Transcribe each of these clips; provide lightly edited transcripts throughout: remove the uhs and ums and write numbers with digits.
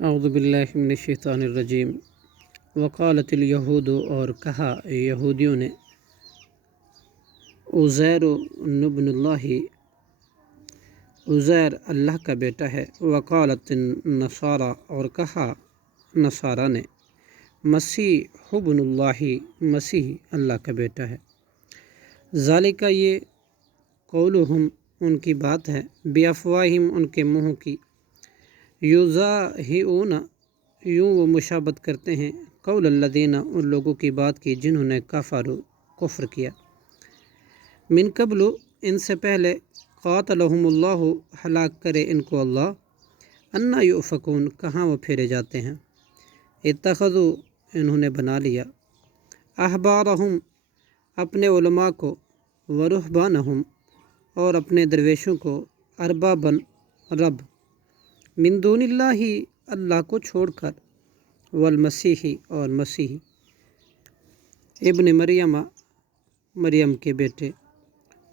اعوذ باللہ من الشیطان الرجیم۔ وقالت الیہود، اور کہا یہودیوں نے، عزیر ابن اللہ، عزیر اللہ کا بیٹا ہے۔ وقالت النصارى، اور کہا نصارہ نے، مسیح ابن اللہ، مسیح اللہ کا بیٹا ہے۔ ذالک، یہ قولہم، ان کی بات ہے، بافواہہم، ان کے منہوں کی، یضاہئون، یوں وہ مشابہت کرتے ہیں، قول الذین، ان لوگوں کی بات کی جنہوں نے کفروا، کفر کیا، من قبل، ان سے پہلے، قاتلہم اللہ، ہلاک کرے ان کو اللہ، انا یؤفکون، کہاں وہ پھیرے جاتے ہیں، اتخذوا، انہوں نے بنا لیا، احبارہم، اپنے علماء کو، ورہبانہم، اور اپنے درویشوں کو، ارباباً، رب، من دون اللہ، اللہ کو چھوڑ کر، والمسیح، اور مسیح، ابن مریم، مریم کے بیٹے،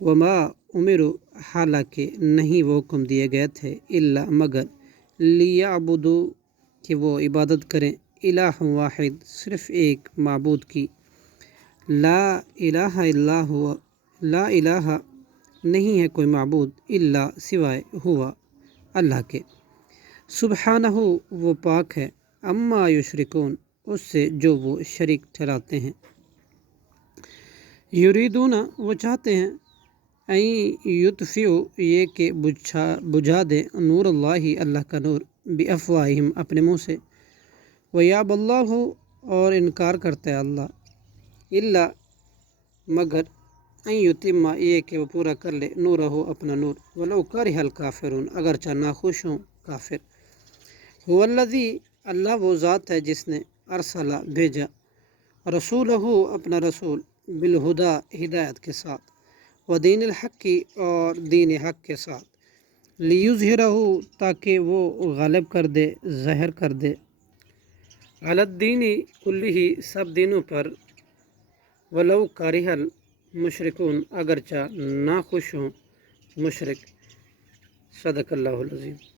وما امروا، حالانکہ نہیں وہ حکم دیے گئے تھے، الا، مگر، لیعبدوا، کہ وہ عبادت کریں، الہ واحد، صرف ایک معبود کی، لا الہ الا ہوا، لا الہ، نہیں ہے کوئی معبود، الا، سوائے، ہوا، اللہ کے، سبحانہ، وہ پاک ہے، اما یشرکون، اس سے جو وہ شریک ٹھہراتے ہیں، یریدون، وہ چاہتے ہیں، این یطفئوا، یہ کہ بجھا دے، نور اللہ، اللہ کا نور، بافواہہم، اپنے منہ سے، ویابی اللہ، اور انکار کرتا ہے اللہ، الا، مگر، ان یتم، یہ کہ وہ پورا کر لے، نورہ، اپنا نور، ولو کرہ الکافرون، اگرچہ ناخوش ہوں کافر۔ هو الذی، اللہ وہ ذات ہے جس نے، ارسل، بھیجا، رسولہ، اپنا رسول، بالہدی، ہدایت کے ساتھ، ودین الحق، اور دین حق کے ساتھ، لیظہرہ، تاکہ وہ غالب کر دے، ظاہر کر دے، علی الدین کلہ، سب دینوں پر، ولو کرہ المشرکون، اگرچہ ناخوش ہوں مشرک۔ صدق اللہ العظیم۔